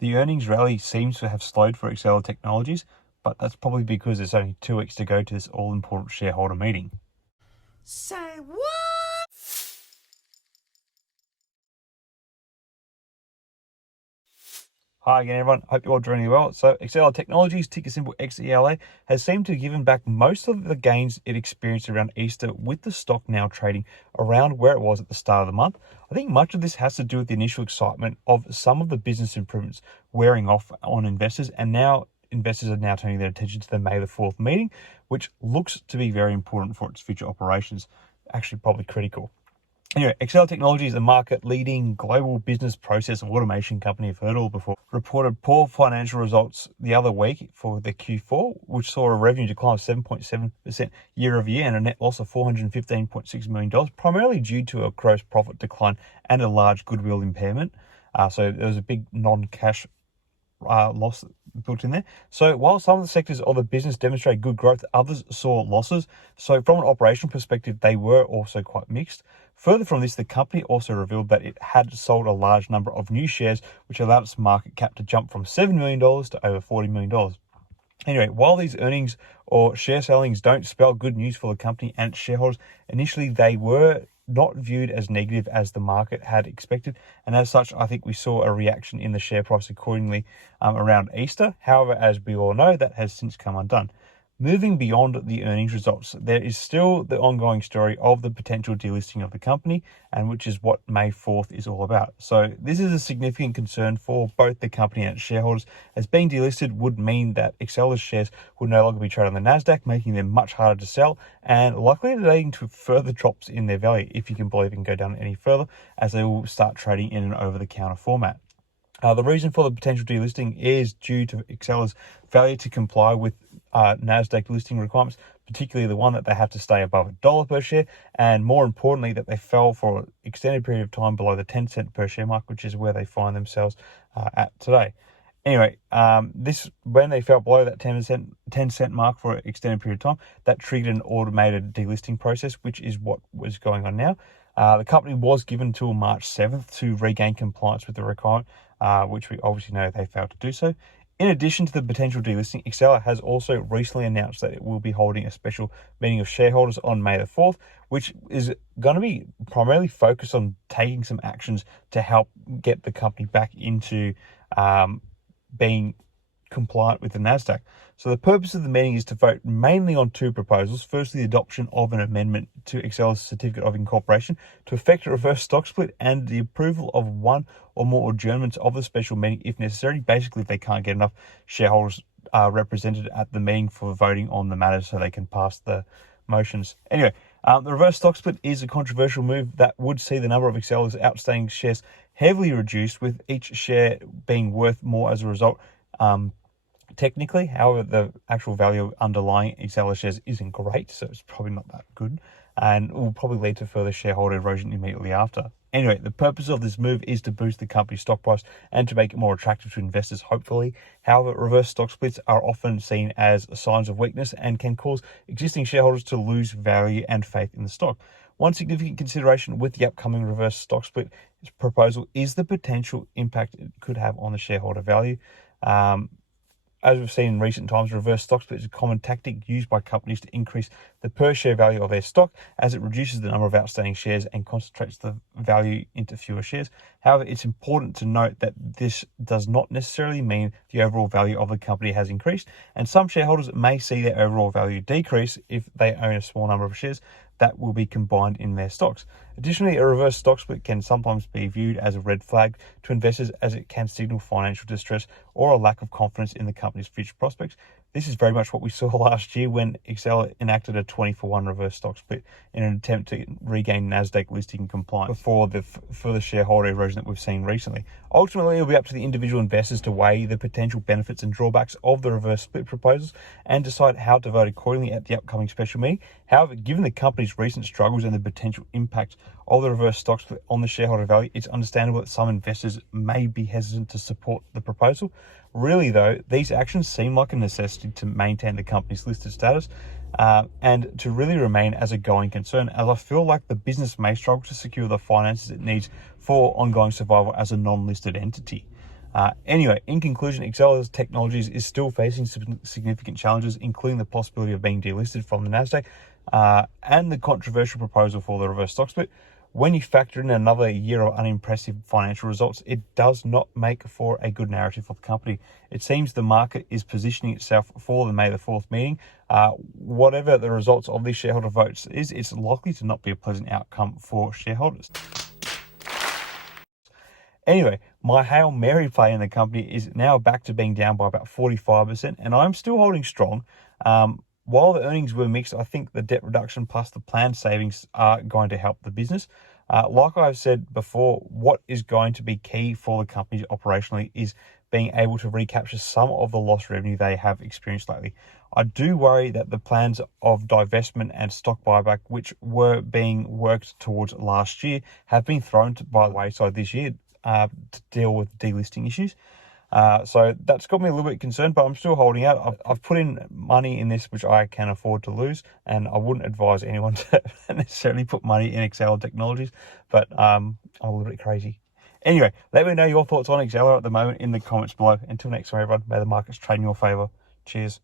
The earnings rally seems to have slowed for Exela Technologies, but that's probably because there's only 2 weeks to go to this all-important shareholder meeting. Say what? Hi again, everyone. Hope you're all doing well. So, XELA Technologies, ticker symbol XELA, has seemed to have given back most of the gains it experienced around Easter, with the stock now trading around where it was at the start of the month. I think much of this has to do with the initial excitement of some of the business improvements wearing off on investors, and now investors are now turning their attention to the May the 4th meeting, which looks to be very important for its future operations. Actually, probably critical. Anyway, Exela Technologies, a market-leading global business process automation company you've heard all before, reported poor financial results the other week for the Q4, which saw a revenue decline of 7.7% year-over-year and a net loss of $415.6 million, primarily due to a gross profit decline and a large goodwill impairment. So there was a big non-cash loss built in there. So while some of the sectors of the business demonstrated good growth, others saw losses. So from an operational perspective, they were also quite mixed. Further from this, the company also revealed that it had sold a large number of new shares, which allowed its market cap to jump from $7 million to over $40 million. Anyway, while these earnings or share sellings don't spell good news for the company and its shareholders, initially they were not viewed as negative as the market had expected, and as such, I think we saw a reaction in the share price accordingly around Easter. However, as we all know, that has since come undone. Moving beyond the earnings results, there is still the ongoing story of the potential delisting of the company, and which is what May 4th is all about. So this is a significant concern for both the company and its shareholders, as being delisted would mean that Exela's shares would no longer be traded on the NASDAQ, making them much harder to sell and likely leading to further drops in their value, if you can believe it can go down any further, as they will start trading in an over-the-counter format. The reason for the potential delisting is due to Exela's failure to comply with NASDAQ listing requirements, particularly the one that they have to stay above $1 per share, and more importantly, that they fell for an extended period of time below the 10-cent per share mark, which is where they find themselves at today. Anyway, when they fell below that 10-cent mark for an extended period of time, that triggered an automated delisting process, which is what was going on now. The company was given until March 7th to regain compliance with the requirement, which we obviously know they failed to do so. In addition to the potential delisting, Exela has also recently announced that it will be holding a special meeting of shareholders on May the 4th, which is going to be primarily focused on taking some actions to help get the company back into being compliant with the NASDAQ. So the purpose of the meeting is to vote mainly on 2 proposals. Firstly, the adoption of an amendment to Exela's certificate of incorporation to effect a reverse stock split, and the approval of 1 or more adjournments of the special meeting if necessary. Basically, if they can't get enough shareholders represented at the meeting for voting on the matters, so they can pass the motions. Anyway, the reverse stock split is a controversial move that would see the number of Exela's outstanding shares heavily reduced, with each share being worth more as a result. Technically, however, the actual value of underlying Exela shares isn't great, so it's probably not that good, and will probably lead to further shareholder erosion immediately after. Anyway, the purpose of this move is to boost the company's stock price and to make it more attractive to investors, hopefully. However, reverse stock splits are often seen as signs of weakness and can cause existing shareholders to lose value and faith in the stock. One significant consideration with the upcoming reverse stock split proposal is the potential impact it could have on the shareholder value. As we've seen in recent times, reverse stock split is a common tactic used by companies to increase the per share value of their stock, as it reduces the number of outstanding shares and concentrates the value into fewer shares. However, it's important to note that this does not necessarily mean the overall value of the company has increased, and some shareholders may see their overall value decrease if they own a small number of shares that will be combined in their stocks. Additionally, a reverse stock split can sometimes be viewed as a red flag to investors, as it can signal financial distress or a lack of confidence in the company's future prospects. This is very much what we saw last year when Exela enacted a 20-for-1 reverse stock split in an attempt to regain NASDAQ listing compliance before the further shareholder erosion that we've seen recently. Ultimately, it'll be up to the individual investors to weigh the potential benefits and drawbacks of the reverse split proposals and decide how to vote accordingly at the upcoming special meeting. However, given the company's recent struggles and the potential impact of the reverse stock split on the shareholder value, it's understandable that some investors may be hesitant to support the proposal. Really, though, these actions seem like a necessity to maintain the company's listed status and to really remain as a going concern, as I feel like the business may struggle to secure the finances it needs for ongoing survival as a non-listed entity. Anyway, in conclusion, Exela Technologies is still facing significant challenges, including the possibility of being delisted from the NASDAQ and the controversial proposal for the reverse stock split. When you factor in another year of unimpressive financial results, it does not make for a good narrative for the company. It seems the market is positioning itself for the May the 4th meeting. Whatever the results of these shareholder votes is, it's likely to not be a pleasant outcome for shareholders. Anyway, my Hail Mary play in the company is now back to being down by about 45%, and I'm still holding strong. While the earnings were mixed, I think the debt reduction plus the planned savings are going to help the business. Like I've said before, what is going to be key for the company operationally is being able to recapture some of the lost revenue they have experienced lately. I do worry that the plans of divestment and stock buyback, which were being worked towards last year, have been thrown by the wayside this year to deal with delisting issues. So that's got me a little bit concerned, but I'm still holding out. I've put in money in this which I can afford to lose, and I wouldn't advise anyone to necessarily put money in Exela Technologies, but I'm a little bit crazy. Anyway, let me know your thoughts on Exela at the moment in the comments below. Until next time, everyone, may the markets trade in your favor. Cheers.